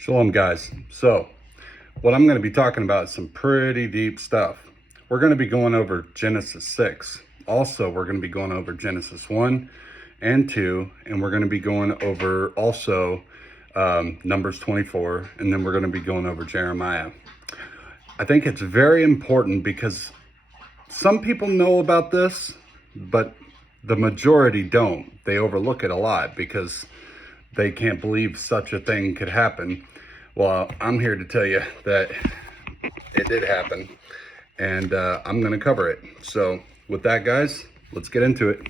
Shalom, guys. So what I'm going to be talking about is some pretty deep stuff. We're going to be going over Genesis 6. Also, we're going to be going over Genesis 1 and 2, and we're going to be going over also Numbers 24, and then we're going to be going over Jeremiah. I think it's very important because some people know about this, but the majority don't. They overlook it a lot because they can't believe such a thing could happen. Well, I'm here to tell you that it did happen, and I'm going to cover it. So with that, guys, let's get into it.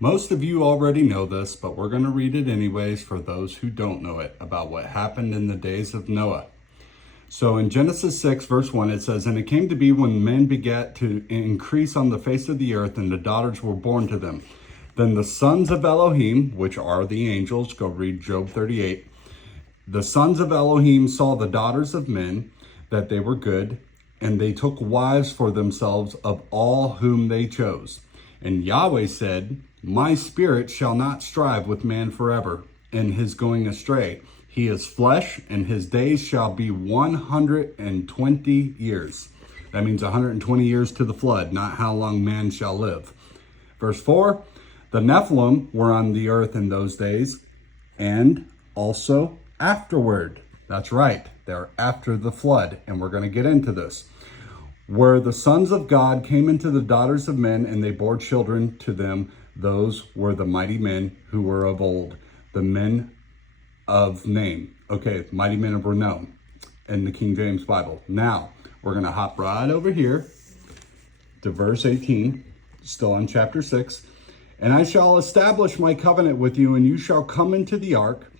Most of you already know this, but we're going to read it anyways for those who don't know it, about what happened in the days of Noah. So in Genesis 6, verse 1, it says, "And it came to be when men begat to increase on the face of the earth, and the daughters were born to them. Then the sons of Elohim," which are the angels, go read Job 38. "The sons of Elohim saw the daughters of men, that they were good, and they took wives for themselves of all whom they chose. And Yahweh said, My spirit shall not strive with man forever, in his going astray. He is flesh, and his days shall be 120 years. That means 120 years to the flood, not how long man shall live. Verse 4, "The Nephilim were on the earth in those days, and also afterward." That's right, they're after the flood, and we're going to get into this. "Where the sons of God came into the daughters of men, and they bore children to them. Those were the mighty men who were of old, the men of name." Okay, mighty men of renown in the King James Bible. Now, we're going to hop right over here to verse 18, still on chapter 6. "And I shall establish my covenant with you, and you shall come into the ark,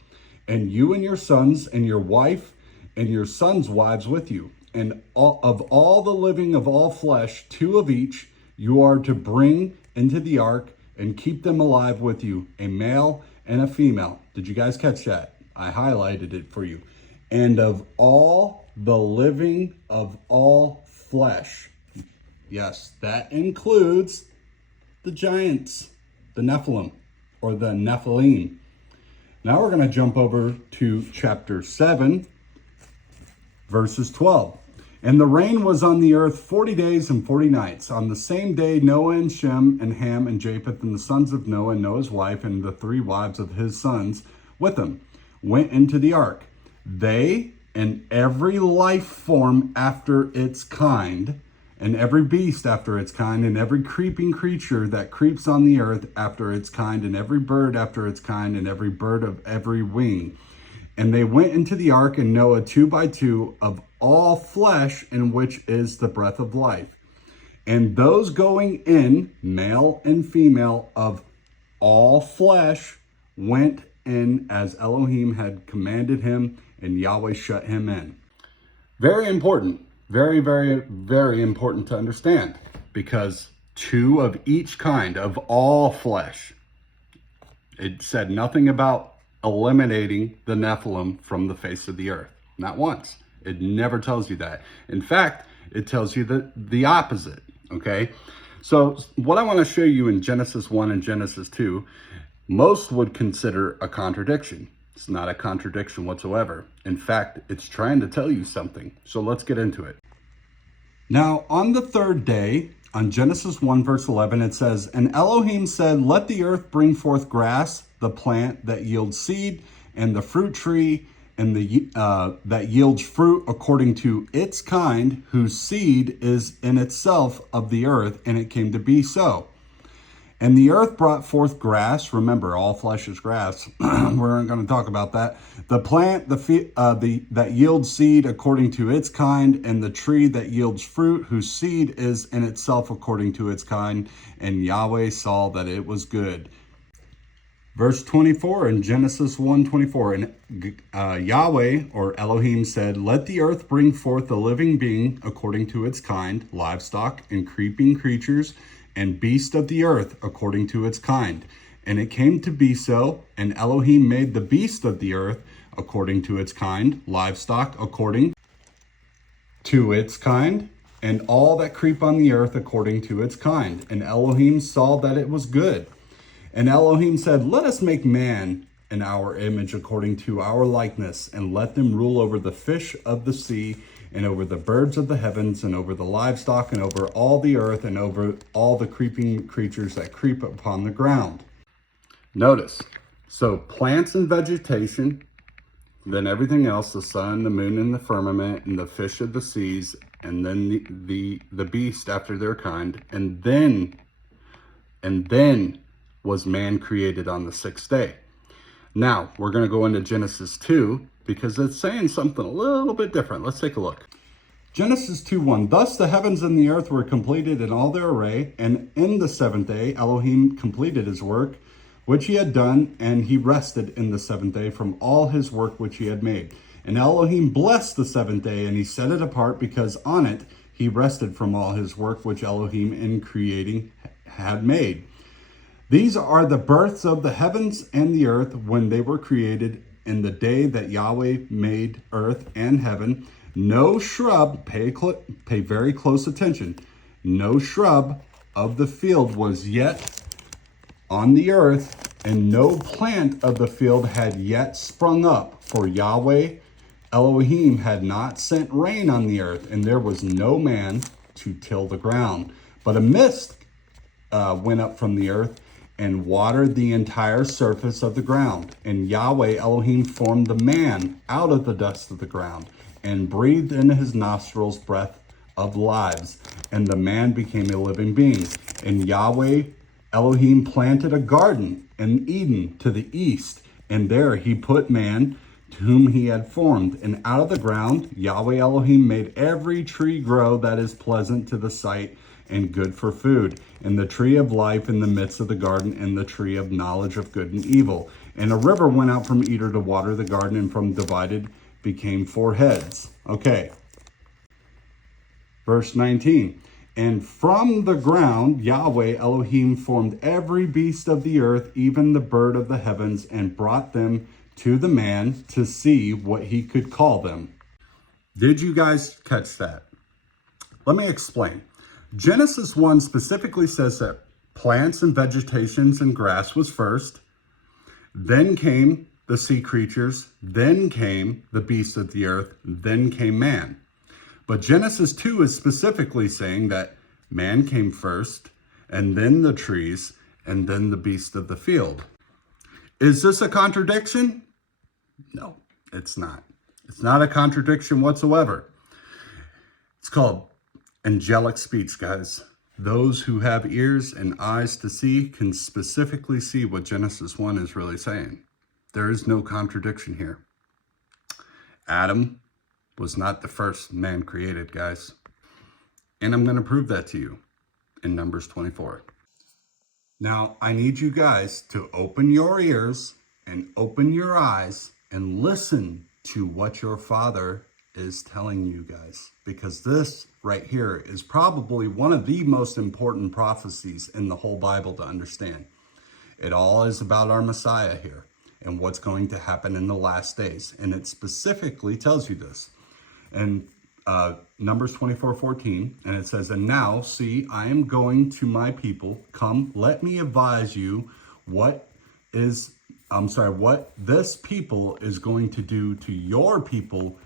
and you and your sons, and your wife, and your sons' wives with you. And of all the living of all flesh, 2 of each, you are to bring into the ark, and keep them alive with you, a male and a female." Did you guys catch that? I highlighted it for you. "And of all the living of all flesh." Yes, that includes the giants, the Nephilim, or the Nephilim. Now we're going to jump over to chapter 7, verses 12. "And the rain was on the earth 40 days and 40 nights. On the same day, Noah and Shem and Ham and Japheth and the sons of Noah and Noah's wife and the 3 wives of his sons with him went into the ark. They and every life form after its kind, and every beast after its kind, and every creeping creature that creeps on the earth after its kind, and every bird after its kind, and every bird of every wing. And they went into the ark, and Noah 2 by 2 of all flesh, in which is the breath of life. And those going in, male and female of all flesh, went in as Elohim had commanded him, and Yahweh shut him in." Very important. Very, very, very important to understand, because 2 of each kind of all flesh. It said nothing about eliminating the Nephilim from the face of the earth. Not once. It never tells you that. In fact, it tells you the opposite, okay? So what I want to show you in Genesis 1 and Genesis 2, most would consider a contradiction. It's not a contradiction whatsoever. In fact, it's trying to tell you something. So let's get into it. Now, on the 3rd day, on Genesis 1, verse 11, it says, "And Elohim said, Let the earth bring forth grass, the plant that yields seed, and the fruit tree, and that yields fruit according to its kind, whose seed is in itself of the earth. And it came to be so. And the earth brought forth grass." Remember, all flesh is grass. We're going to talk about that. "The plant that yields seed according to its kind, and the tree that yields fruit, whose seed is in itself according to its kind. And Yahweh saw that it was good." Verse 24 in Genesis 1:24, "And Yahweh, or Elohim, said, Let the earth bring forth a living being according to its kind, livestock and creeping creatures, and beast of the earth according to its kind. And it came to be so, and Elohim made the beast of the earth according to its kind, livestock according to its kind, and all that creep on the earth according to its kind. And Elohim saw that it was good. And Elohim said, Let us make man in our image according to our likeness, and let them rule over the fish of the sea, and over the birds of the heavens, and over the livestock, and over all the earth, and over all the creeping creatures that creep upon the ground. Notice, so plants and vegetation, then everything else, the sun, the moon, and the firmament, and the fish of the seas, and then the beast after their kind, and then was man created on the sixth day. Now, we're going to go into Genesis 2, because it's saying something a little bit different. Let's take a look. Genesis 2:1. Thus the heavens and the earth were completed in all their array, and in the seventh day Elohim completed his work, which he had done, and he rested in the seventh day from all his work which he had made. And Elohim blessed the seventh day, and he set it apart, because on it he rested from all his work which Elohim in creating had made. These are the births of the heavens and the earth when they were created, in the day that Yahweh made earth and heaven. No shrub, pay very close attention, no shrub of the field was yet on the earth, and no plant of the field had yet sprung up, for Yahweh Elohim had not sent rain on the earth, and there was no man to till the ground. But a mist went up from the earth and watered the entire surface of the ground. And Yahweh Elohim formed the man out of the dust of the ground, and breathed into his nostrils breath of lives, and the man became a living being. And Yahweh Elohim planted a garden in Eden to the east, and there he put man, to whom he had formed. And out of the ground Yahweh Elohim made every tree grow that is pleasant to the sight and good for food, and the tree of life in the midst of the garden, and the tree of knowledge of good and evil. And a river went out from Eden to water the garden, and from divided became four heads. Okay. Verse 19. And from the ground Yahweh Elohim formed every beast of the earth, even the bird of the heavens, and brought them to the man to see what he could call them. Did you guys catch that? Let me explain. Genesis 1 specifically says that plants and vegetations and grass was first, then came the sea creatures, then came the beasts of the earth, then came man. But Genesis 2 is specifically saying that man came first, and then the trees, and then the beasts of the field. Is this a contradiction? No, it's not. It's not a contradiction whatsoever. It's called angelic speech, guys. Those who have ears and eyes to see can specifically see what Genesis 1 is really saying. There is no contradiction here. Adam was not the first man created, guys. And I'm going to prove that to you in Numbers 24. Now, I need you guys to open your ears and open your eyes and listen to what your Father is telling you guys, because this right here is probably one of the most important prophecies in the whole Bible to understand. It all is about our Messiah here and what's going to happen in the last days. And it specifically tells you this. And Numbers 24:14, and it says, and now, see, I am going to my people. Come, let me advise you what this people is going to do to your people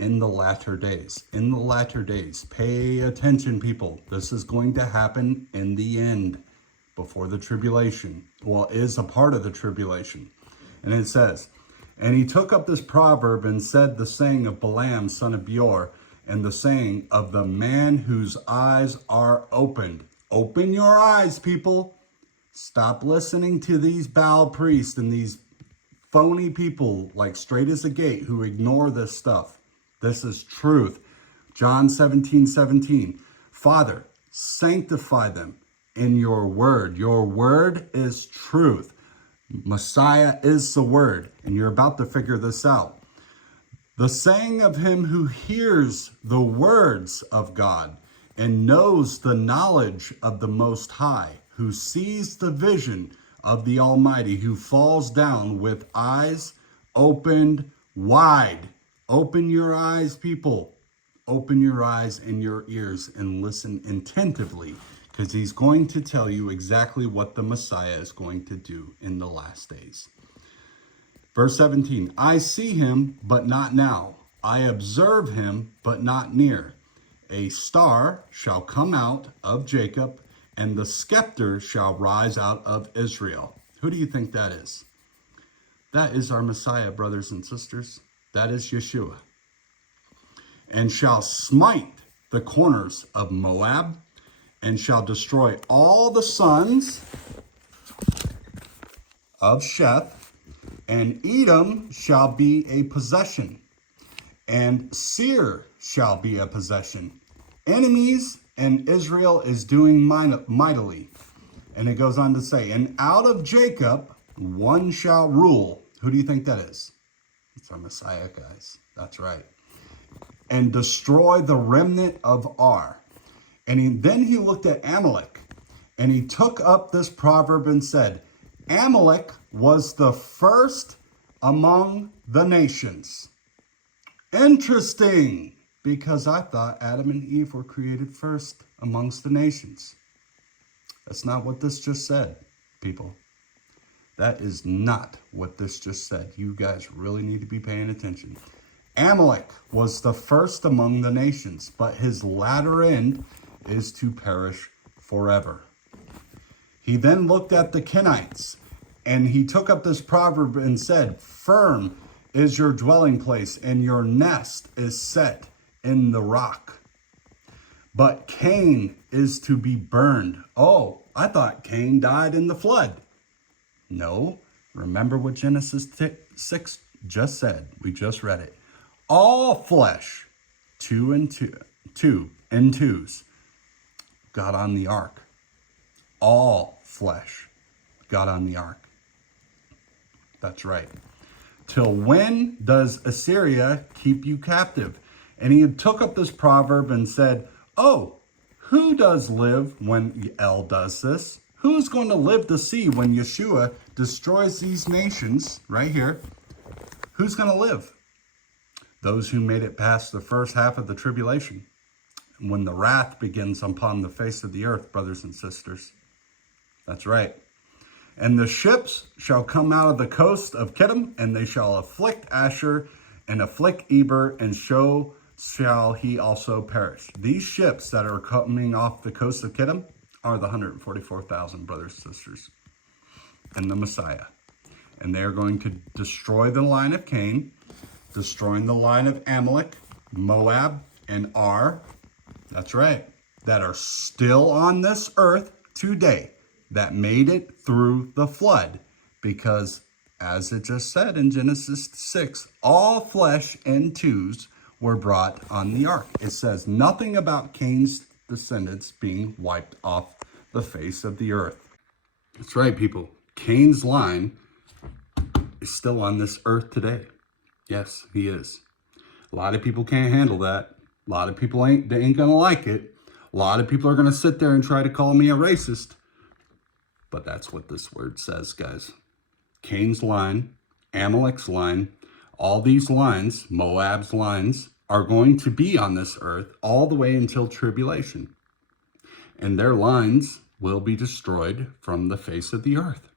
in the latter days. In the latter days. Pay attention, people. This is going to happen in the end, before the tribulation. Well, is a part of the tribulation. And it says, and he took up this proverb and said the saying of Balaam, son of Beor, and the saying of the man whose eyes are opened. Open your eyes, people. Stop listening to these Baal priests and these phony people like Straight as a Gate who ignore this stuff. This is truth. John 17:17. Father, sanctify them in your word. Your word is truth. Messiah is the word, and you're about to figure this out. The saying of him who hears the words of God and knows the knowledge of the Most High, who sees the vision of the Almighty, who falls down with eyes opened wide. Open your eyes, people. Open your eyes and your ears and listen attentively, because he's going to tell you exactly what the Messiah is going to do in the last days. Verse 17, I see him, but not now. I observe him, but not near. A star shall come out of Jacob, and the scepter shall rise out of Israel. Who do you think that is? That is our Messiah, brothers and sisters. That is Yeshua. And shall smite the corners of Moab, and shall destroy all the sons of Sheth, and Edom shall be a possession, and Seir shall be a possession. Enemies, and Israel is doing mightily. And it goes on to say, and out of Jacob one shall rule. Who do you think that is? It's our Messiah, guys. That's right. And destroy the remnant of Ar. And then he looked at Amalek, and he took up this proverb and said, Amalek was the first among the nations. Interesting, because I thought Adam and Eve were created first amongst the nations. That's not what this just said, people. That is not what this just said. You guys really need to be paying attention. Amalek was the first among the nations, but his latter end is to perish forever. He then looked at the Kenites, and he took up this proverb and said, firm is your dwelling place, and your nest is set in the rock. But Cain is to be burned. Oh, I thought Cain died in the flood. No, remember what Genesis 6 just said. We just read it. All flesh, two and twos, got on the ark. All flesh got on the ark. That's right. Till when does Assyria keep you captive? And he took up this proverb and said, oh, who does live when El does this? Who's going to live to see when Yeshua destroys these nations right here? Who's going to live? Those who made it past the first half of the tribulation, when the wrath begins upon the face of the earth, brothers and sisters. That's right. And the ships shall come out of the coast of Kittim, and they shall afflict Asher and afflict Eber, and so shall he also perish. These ships that are coming off the coast of Kittim are the 144,000 brothers and sisters and the Messiah. And they are going to destroy the line of Cain, destroying the line of Amalek, Moab, and Ar. That's right. That are still on this earth today, that made it through the flood. Because, as it just said in Genesis 6, all flesh and twos were brought on the ark. It says nothing about Cain's descendants being wiped off the face of the earth. That's right, people. Cain's line is still on this earth today. Yes, he is. A lot of people can't handle that. A lot of people ain't gonna like it. A lot of people are gonna sit there and try to call me a racist. But that's what this word says, guys. Cain's line, Amalek's line, all these lines, Moab's lines, are going to be on this earth all the way until tribulation. And their lines will be destroyed from the face of the earth.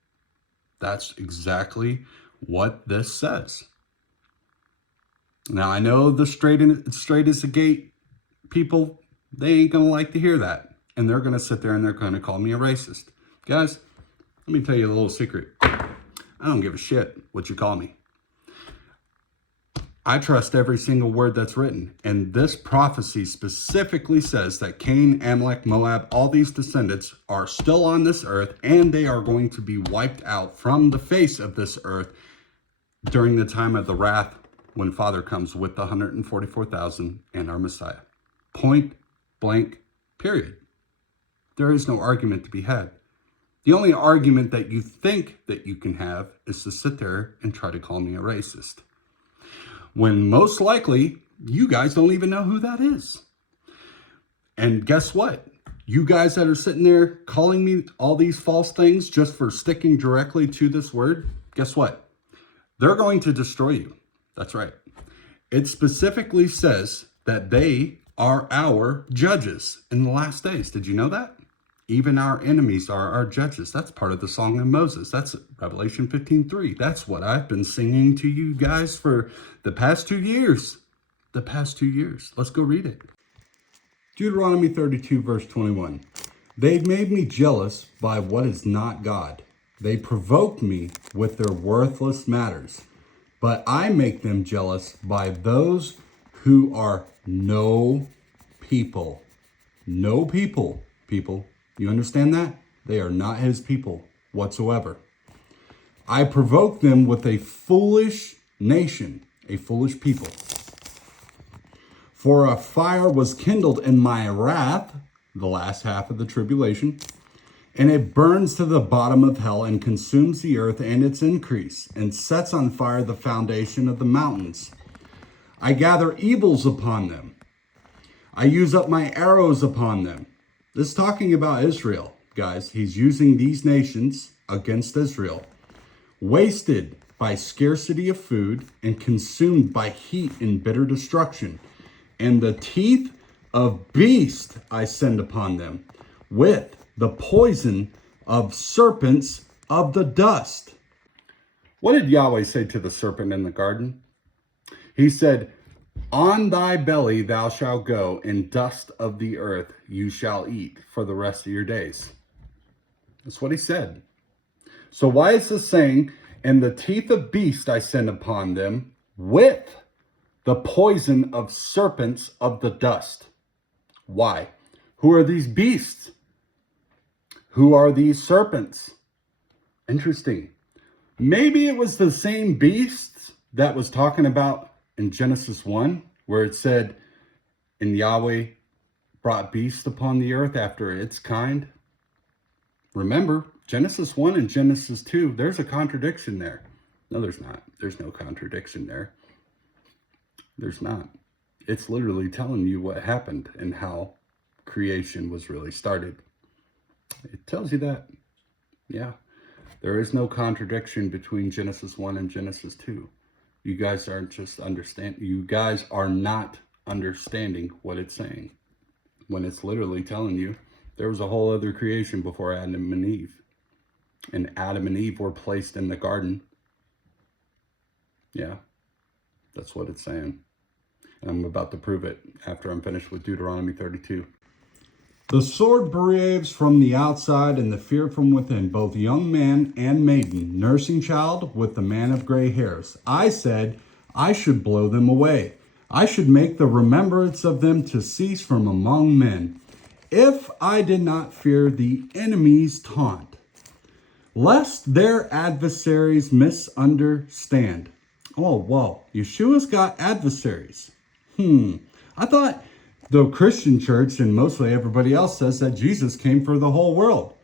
That's exactly what this says. Now, I know the straight as the gate people, they ain't going to like to hear that. And they're going to sit there and they're going to call me a racist. Guys, let me tell you a little secret. I don't give a shit what you call me. I trust every single word that's written. And this prophecy specifically says that Cain, Amalek, Moab, all these descendants are still on this earth, and they are going to be wiped out from the face of this earth during the time of the wrath when Father comes with the 144,000 and our Messiah. Point blank, period. There is no argument to be had. The only argument that you think that you can have is to sit there and try to call me a racist, when most likely you guys don't even know who that is. And guess what? You guys that are sitting there calling me all these false things just for sticking directly to this word, guess what? They're going to destroy you. That's right. It specifically says that they are our judges in the last days. Did you know that? Even our enemies are our judges. That's part of the Song of Moses. That's Revelation 15:3. That's what I've been singing to you guys for the past 2 years. The past 2 years. Let's go read it. Deuteronomy 32, verse 21. They've made me jealous by what is not God. They provoked me with their worthless matters. But I make them jealous by those who are no people. No people, people. You understand that? They are not his people whatsoever. I provoke them with a foolish nation, a foolish people. For a fire was kindled in my wrath, the last half of the tribulation, and it burns to the bottom of hell and consumes the earth and its increase, and sets on fire the foundation of the mountains. I gather evils upon them. I use up my arrows upon them. This is talking about Israel, guys. He's using these nations against Israel. Wasted by scarcity of food and consumed by heat and bitter destruction. And the teeth of beast I send upon them, with the poison of serpents of the dust. What did Yahweh say to the serpent in the garden? He said, on thy belly thou shalt go, and dust of the earth you shall eat for the rest of your days. That's what he said. So why is this saying, and the teeth of beast I send upon them, with the poison of serpents of the dust? Why? Who are these beasts? Who are these serpents? Interesting. Maybe it was the same beast that was talking about in Genesis 1, where it said, and Yahweh brought beasts upon the earth after its kind. Remember, Genesis 1 and Genesis 2, there's a contradiction there. No, there's not. There's no contradiction there. There's not. It's literally telling you what happened and how creation was really started. It tells you that. Yeah. There is no contradiction between Genesis 1 and Genesis 2. You guys aren't just you guys are not understanding what it's saying. When it's literally telling you there was a whole other creation before Adam and Eve. And Adam and Eve were placed in the garden. Yeah. That's what it's saying. And I'm about to prove it after I'm finished with Deuteronomy 32. The sword braves from the outside and the fear from within, both young man and maiden, nursing child with the man of gray hairs. I said, I should blow them away. I should make the remembrance of them to cease from among men, if I did not fear the enemy's taunt, lest their adversaries misunderstand. Oh, whoa, Yeshua's got adversaries. I thought the Christian church and mostly everybody else says that Jesus came for the whole world.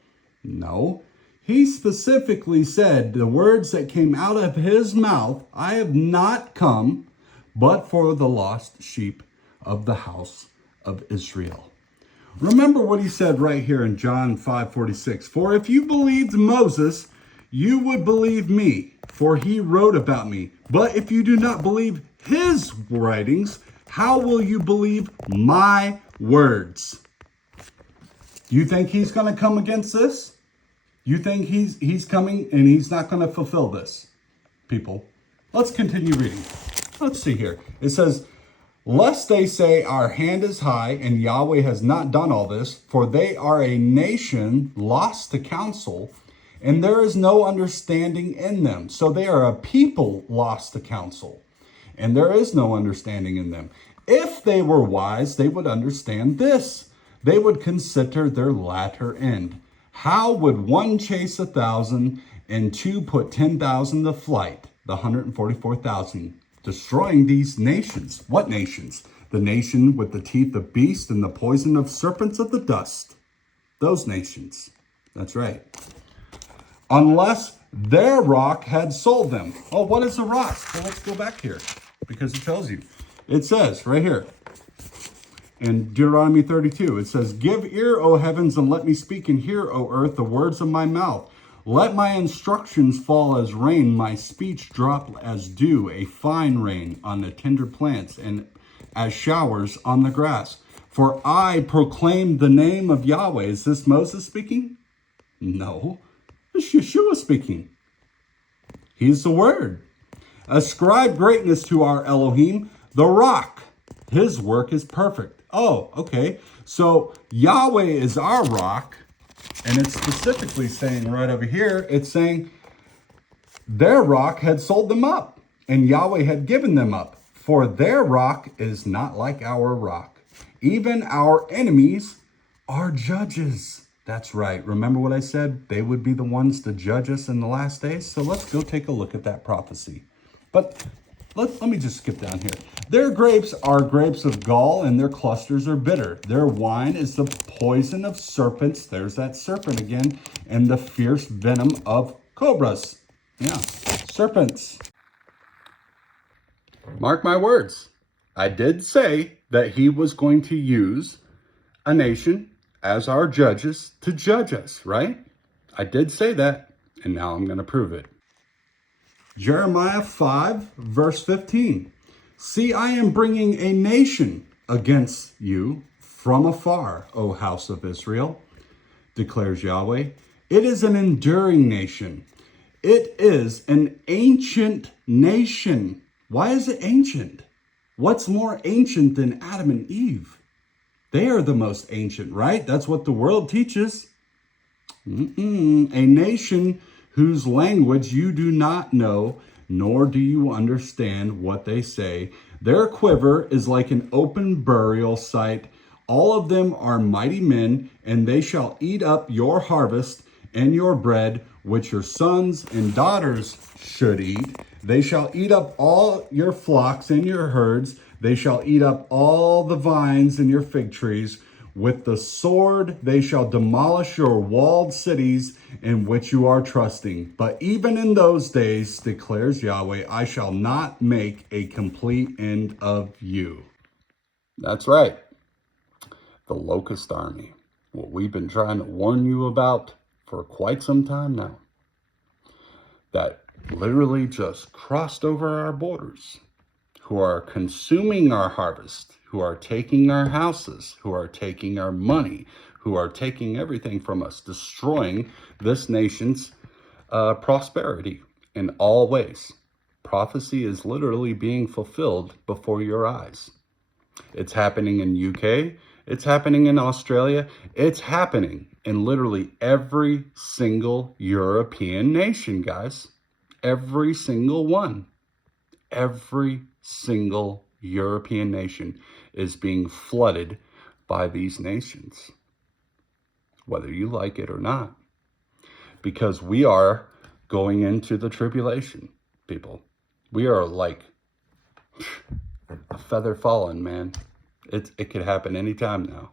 No, he specifically said the words that came out of his mouth, I have not come but for the lost sheep of the house of Israel. Remember what he said right here in John 5:46. For if you believed Moses, you would believe me, for he wrote about me. But if you do not believe his writings, how will you believe my words? You think he's going to come against this? You think he's coming and he's not going to fulfill this? People, let's continue reading. Let's see here. It says, lest they say our hand is high and Yahweh has not done all this, for they are a nation lost to counsel, and there is no understanding in them. So they are a people lost to counsel, and there is no understanding in them. If they were wise, they would understand this. They would consider their latter end. How would one chase 1,000 and two put 10,000 to flight? The 144,000, destroying these nations. What nations? The nation with the teeth of beast and the poison of serpents of the dust. Those nations. That's right. Unless their rock had sold them. Oh, what is a rock? Well, let's go back here because it tells you. It says right here in Deuteronomy 32, it says, give ear, O heavens, and let me speak, and hear, O earth, the words of my mouth. Let my instructions fall as rain, my speech drop as dew, a fine rain on the tender plants, and as showers on the grass. For I proclaim the name of Yahweh. Is this Moses speaking? No, it's Yeshua speaking. He's the Word. Ascribe greatness to our Elohim, the rock. His work is perfect. Oh, okay. So Yahweh is our rock. And it's specifically saying right over here, it's saying their rock had sold them up and Yahweh had given them up. For their rock is not like our rock. Even our enemies are judges. That's right. Remember what I said? They would be the ones to judge us in the last days. So let's go take a look at that prophecy. But let me just skip down here. Their grapes are grapes of gall, and their clusters are bitter. Their wine is the poison of serpents. There's that serpent again. And the fierce venom of cobras. Yeah, serpents. Mark my words. I did say that he was going to use a nation as our judges to judge us, right? I did say that, and now I'm going to prove it. Jeremiah 5, verse 15. See, I am bringing a nation against you from afar, O house of Israel, declares Yahweh. It is an enduring nation. It is an ancient nation. Why is it ancient? What's more ancient than Adam and Eve? They are the most ancient, right? That's what the world teaches. A nation whose language you do not know, nor do you understand what they say. Their quiver is like an open burial site. All of them are mighty men, and they shall eat up your harvest and your bread, which your sons and daughters should eat. They shall eat up all your flocks and your herds. They shall eat up all the vines and your fig trees. With the sword they shall demolish your walled cities in which you are trusting. But even in those days, declares Yahweh, I shall not make a complete end of you. That's right. The locust army. What we've been trying to warn you about for quite some time now. That literally just crossed over our borders, who are consuming our harvest, who are taking our houses, who are taking our money, who are taking everything from us, destroying this nation's prosperity in all ways. Prophecy is literally being fulfilled before your eyes. It's happening in UK. It's happening in Australia. It's happening in literally every single European nation, guys. Every single one. Every single European nation is being flooded by these nations, whether you like it or not, because we are going into the tribulation, people. We are like a feather falling, man. It could happen anytime now.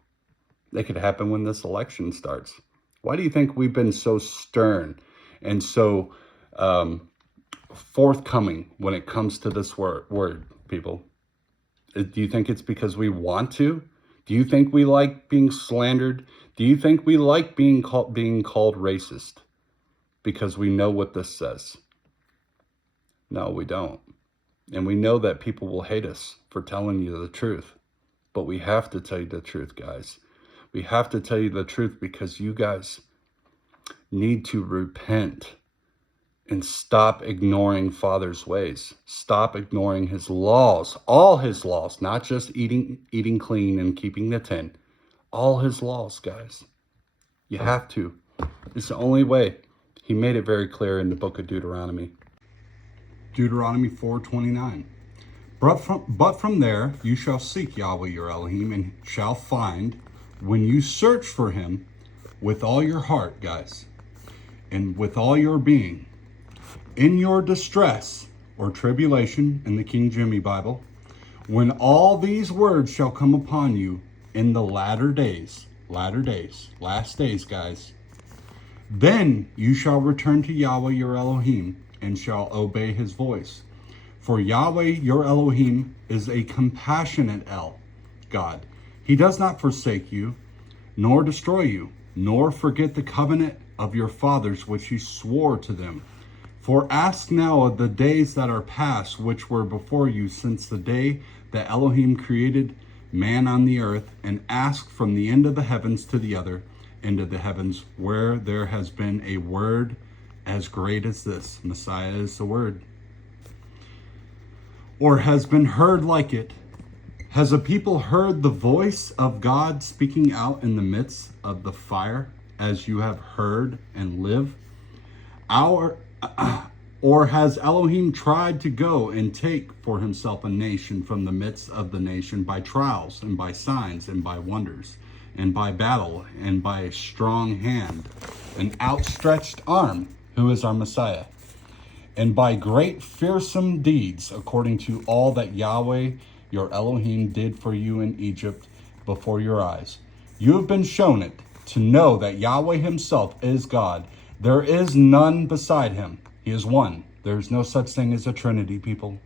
It could happen when this election starts. Why do you think we've been so stern and so forthcoming when it comes to this word, people? Do you think it's because we want to? Do you think we like being slandered? Do you think we like being called racist because we know what this says? No, we don't. And we know that people will hate us for telling you the truth. But we have to tell you the truth, guys. We have to tell you the truth because you guys need to repent and stop ignoring Father's ways. Stop ignoring his laws, all his laws, not just eating clean and keeping the 10. All his laws, guys. You have to. It's the only way. He made it very clear in the book of Deuteronomy. Deuteronomy 4:29. But from there you shall seek Yahweh your Elohim and shall find when you search for him with all your heart, guys, and with all your being. In your distress or tribulation in the King Jimmy Bible, when all these words shall come upon you in the latter days, last days, guys, then you shall return to Yahweh your Elohim and shall obey his voice. For Yahweh your Elohim is a compassionate God. He does not forsake you, nor destroy you, nor forget the covenant of your fathers which he swore to them. For ask now of the days that are past, which were before you, since the day that Elohim created man on the earth, and ask from the end of the heavens to the other end of the heavens where there has been a word as great as this. Messiah is the word. Or has been heard like it. Has a people heard the voice of God speaking out in the midst of the fire, as you have heard and live? Or has Elohim tried to go and take for himself a nation from the midst of the nation by trials and by signs and by wonders and by battle and by a strong hand, an outstretched arm, who is our Messiah, and by great fearsome deeds, according to all that Yahweh your Elohim did for you in Egypt before your eyes? You have been shown it, to know that Yahweh himself is God. There is none beside him. He is one. There's no such thing as a Trinity, people.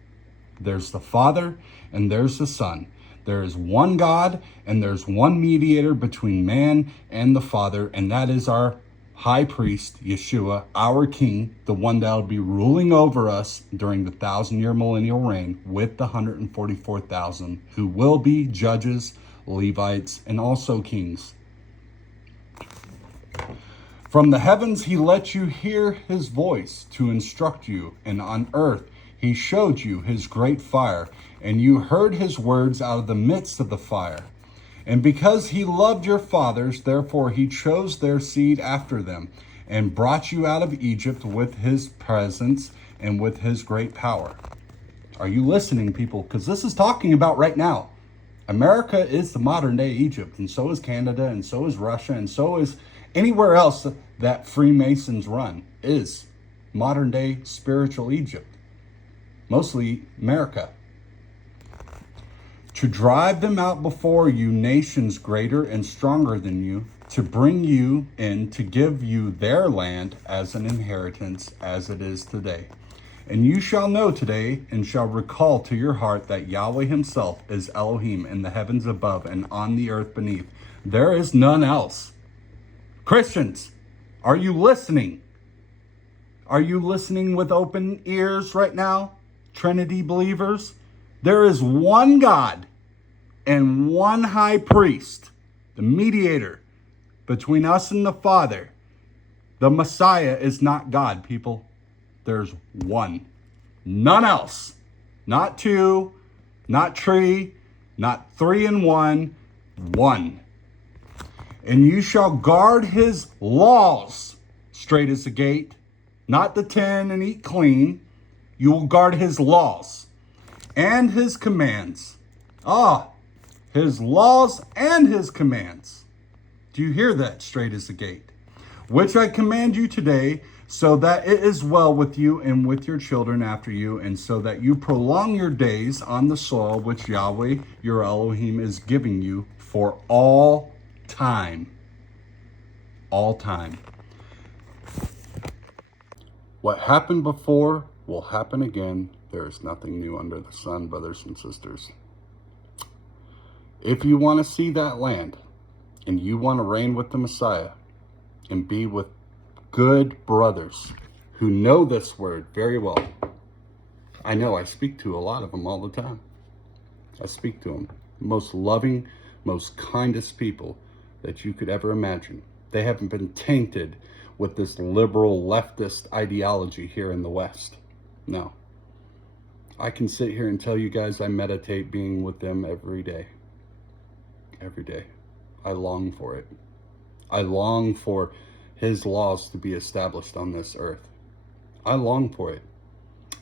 There's the Father and there's the Son. There is one God and there's one mediator between man and the Father, and that is our high priest, Yeshua, our King, the one that will be ruling over us during the 1,000-year millennial reign with the 144,000 who will be judges, Levites, and also kings. From the heavens he let you hear his voice to instruct you, and on earth he showed you his great fire, and you heard his words out of the midst of the fire. And because he loved your fathers, therefore he chose their seed after them, and brought you out of Egypt with his presence and with his great power. Are you listening, people? Because this is talking about right now. America is the modern day Egypt, and so is Canada, and so is Russia, and so is anywhere else that Freemasons run is modern day spiritual Egypt, mostly America. To drive them out before you, nations greater and stronger than you, to bring you in, to give you their land as an inheritance, as it is today. And you shall know today, and shall recall to your heart, that Yahweh himself is Elohim in the heavens above and on the earth beneath. There is none else. Christians, are you listening? Are you listening with open ears right now? Trinity believers? There is one God and one high priest, the mediator between us and the Father. The Messiah is not God, people. There's one. None else. Not two, not three, not three and one. One. And you shall guard his laws straight as the gate, not the 10 and eat clean. You will guard his laws and his commands. His laws and his commands. Do you hear that? Straight as the gate. Which I command you today, so that it is well with you and with your children after you, and so that you prolong your days on the soil which Yahweh your Elohim is giving you for all time. All time. What happened before will happen again. There is nothing new under the sun, brothers and sisters. If you want to see that land, and you want to reign with the Messiah, and be with good brothers who know this word very well. I know I speak to a lot of them all the time. I speak to them. Most loving, most kindest people that you could ever imagine. They haven't been tainted with this liberal leftist ideology here in the West. No. I can sit here and tell you guys I meditate being with them every day. Every day. I long for it. I long for his laws to be established on this earth. I long for it.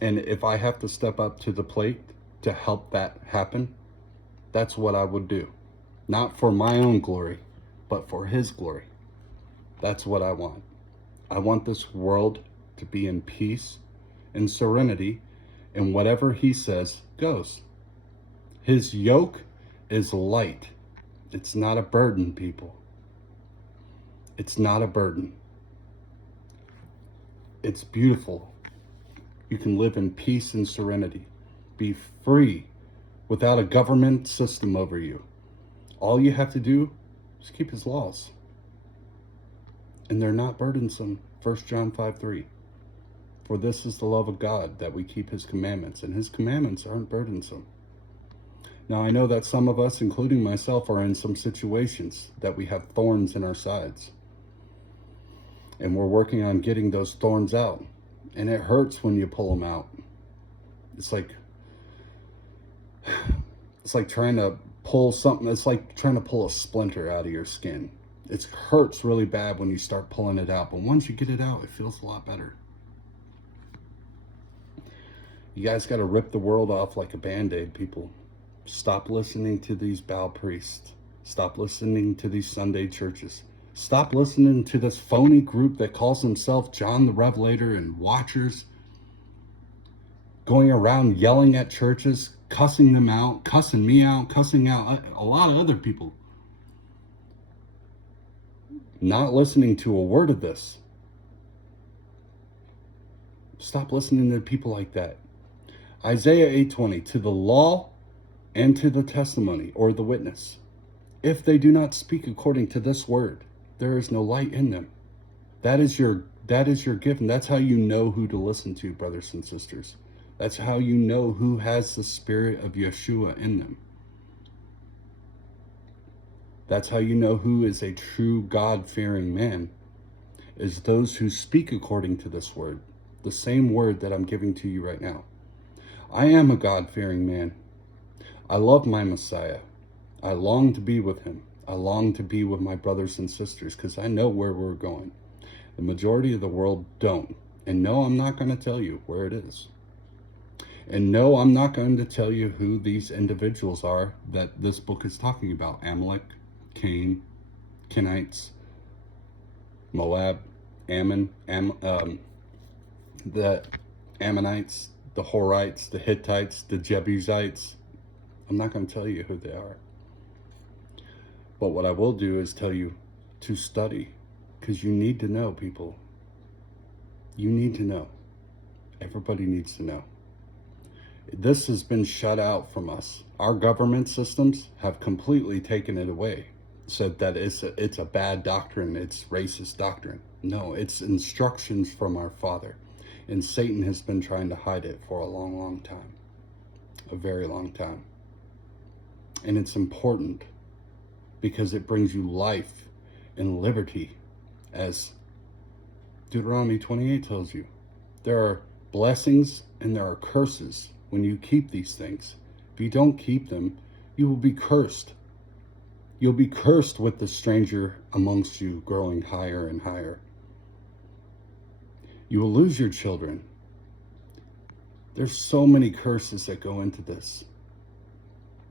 And if I have to step up to the plate to help that happen, that's what I would do. Not for my own glory, but for his glory. That's what I want. I want this world to be in peace and serenity, and whatever he says goes. His yoke is light. It's not a burden, people. It's not a burden. It's beautiful. You can live in peace and serenity. Be free without a government system over you. All you have to do is keep his laws. And they're not burdensome. 1 John 5:3. For this is the love of God, that we keep his commandments. And his commandments aren't burdensome. Now, I know that some of us, including myself, are in some situations that we have thorns in our sides. And we're working on getting those thorns out. And it hurts when you pull them out. It's like trying to pull something. It's like trying to pull a splinter out of your skin. It hurts really bad when you start pulling it out. But once you get it out, it feels a lot better. You guys got to rip the world off like a Band-Aid, people. Stop listening to these Baal priests. Stop listening to these Sunday churches. Stop listening to this phony group that calls themselves John the Revelator and Watchers, going around yelling at churches, cussing them out, cussing me out, cussing out a lot of other people. Not listening to a word of this. Stop listening to people like that. Isaiah 8:20, to the law and to the testimony or the witness. If they do not speak according to this word, there is no light in them. That is your gift, and that's how you know who to listen to, brothers and sisters. That's how you know who has the spirit of Yeshua in them. That's how you know who is a true God-fearing man, is those who speak according to this word, the same word that I'm giving to you right now. I am a God-fearing man. I love my Messiah. I long to be with him. I long to be with my brothers and sisters because I know where we're going. The majority of the world don't. And no, I'm not going to tell you where it is. And no, I'm not going to tell you who these individuals are that this book is talking about. Amalek, Cain, Kenites, Moab, Ammon, the Ammonites, the Horites, the Hittites, the Jebusites. I'm not going to tell you who they are. But what I will do is tell you to study, because you need to know, people. You need to know. Everybody needs to know. This has been shut out from us. Our government systems have completely taken it away, said that it's a bad doctrine, it's racist doctrine. No, it's instructions from our Father. And Satan has been trying to hide it for a long, long time. A very long time. And it's important because it brings you life and liberty, as Deuteronomy 28 tells you. There are blessings and there are curses when you keep these things. If you don't keep them, you will be cursed. You'll be cursed with the stranger amongst you growing higher and higher. You will lose your children. There's so many curses that go into this.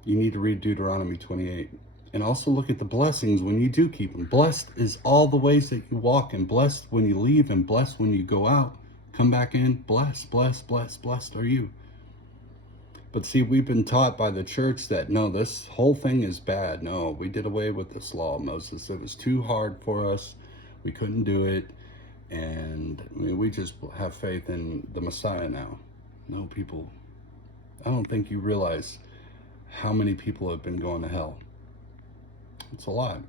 You need to read Deuteronomy 28. And also look at the blessings when you do keep them. Blessed is all the ways that you walk, and blessed when you leave, and blessed when you go out. Come back in, blessed, blessed, blessed, blessed are you. But see, we've been taught by the church that, no, this whole thing is bad. No, we did away with this law, Moses. It was too hard for us. We couldn't do it. And we just have faith in the Messiah now. No, people, I don't think you realize how many people have been going to hell. It's a lot.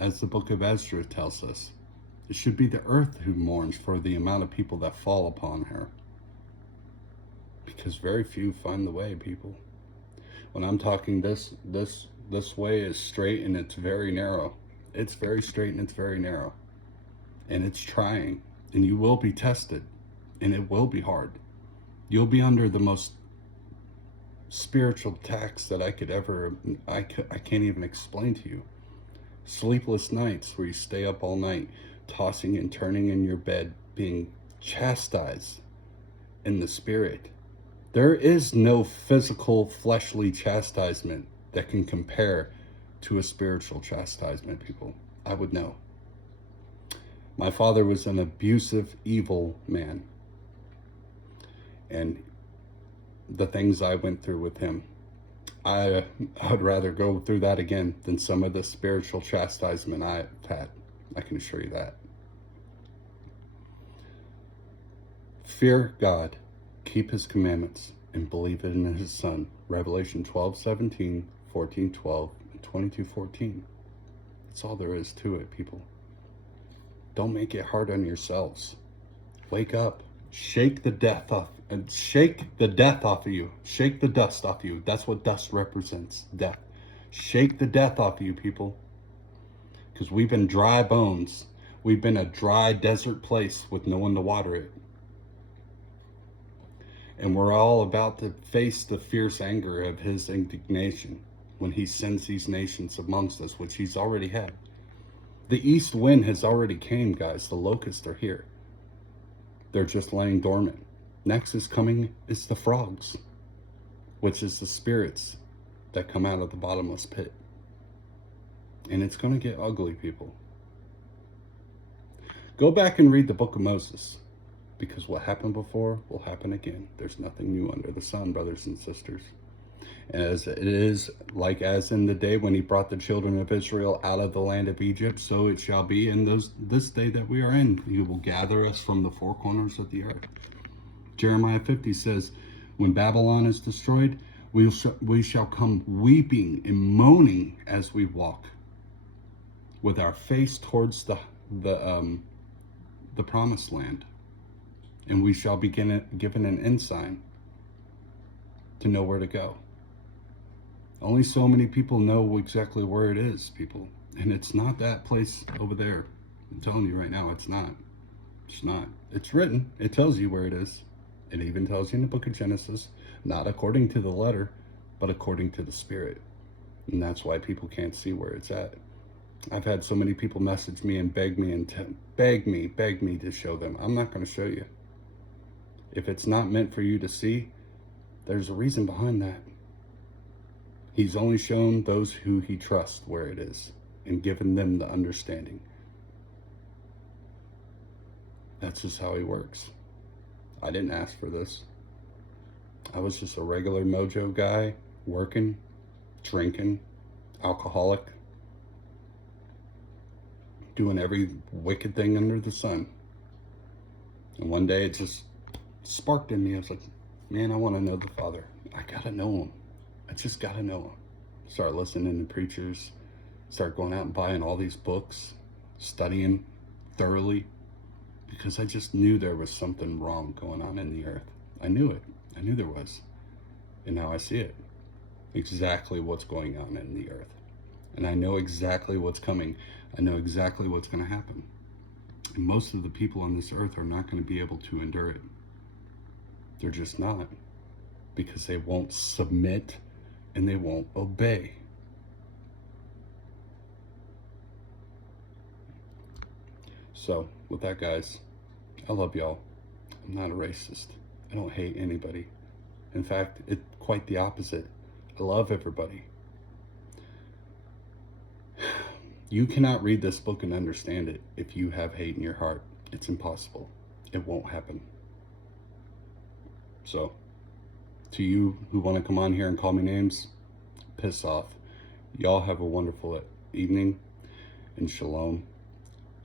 As the book of Ezra tells us, it should be the earth who mourns for the amount of people that fall upon her. Because very few find the way, people. When I'm talking this way is straight and it's very narrow. It's very straight and it's very narrow. And it's trying. And you will be tested. And it will be hard. You'll be under the most spiritual attacks that I can't even explain to you. Sleepless nights where you stay up all night, tossing and turning in your bed, being chastised in the spirit. There is no physical, fleshly chastisement that can compare to a spiritual chastisement, people. I would know. My father was an abusive, evil man. And the things I went through with him, I would rather go through that again than some of the spiritual chastisement I've had. I can assure you that. Fear God, keep his commandments, and believe in his Son. Revelation 12:17, 14:12, and 22:14. That's all there is to it, people. Don't make it hard on yourselves. Wake up. Shake the death off, and shake the death off of you. Shake the dust off you. That's what dust represents, death. Shake the death off of you, people. Because we've been dry bones. We've been a dry desert place with no one to water it. And we're all about to face the fierce anger of his indignation when he sends these nations amongst us, which he's already had. The east wind has already came, guys. The locusts are here. They're just laying dormant. Next is coming is the frogs, which is the spirits that come out of the bottomless pit. And it's going to get ugly, people. Go back and read the book of Moses, because what happened before will happen again. There's nothing new under the sun, brothers and sisters. And as it is, like as in the day when he brought the children of Israel out of the land of Egypt, so it shall be in this day that we are in. He will gather us from the four corners of the earth. Jeremiah 50 says, when Babylon is destroyed, we shall come weeping and moaning as we walk, with our face towards the promised land. And we shall be given an ensign to know where to go. Only so many people know exactly where it is, people. And it's not that place over there. I'm telling you right now, it's not. It's not. It's written. It tells you where it is. It even tells you in the book of Genesis, not according to the letter, but according to the spirit. And that's why people can't see where it's at. I've had so many people message me and beg me to show them. I'm not going to show you. If it's not meant for you to see, there's a reason behind that. He's only shown those who he trusts where it is and given them the understanding. That's just how he works. I didn't ask for this. I was just a regular mojo guy, working, drinking, alcoholic, doing every wicked thing under the sun. And one day it just sparked in me. I was like, man, I want to know the Father. I got to know him. I just got to know him. Start listening to preachers, start going out and buying all these books, studying thoroughly, because I just knew there was something wrong going on in the earth. I knew it. I knew there was. And now I see it. Exactly what's going on in the earth. And I know exactly what's coming. I know exactly what's going to happen. And most of the people on this earth are not going to be able to endure it. They're just not. Because they won't submit and they won't obey. So, with that, guys, I love y'all. I'm not a racist. I don't hate anybody. In fact, it's quite the opposite. I love everybody. You cannot read this book and understand it if you have hate in your heart. It's impossible. It won't happen. So, to you who want to come on here and call me names, piss off. Y'all have a wonderful evening, and shalom.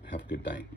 Have a good night.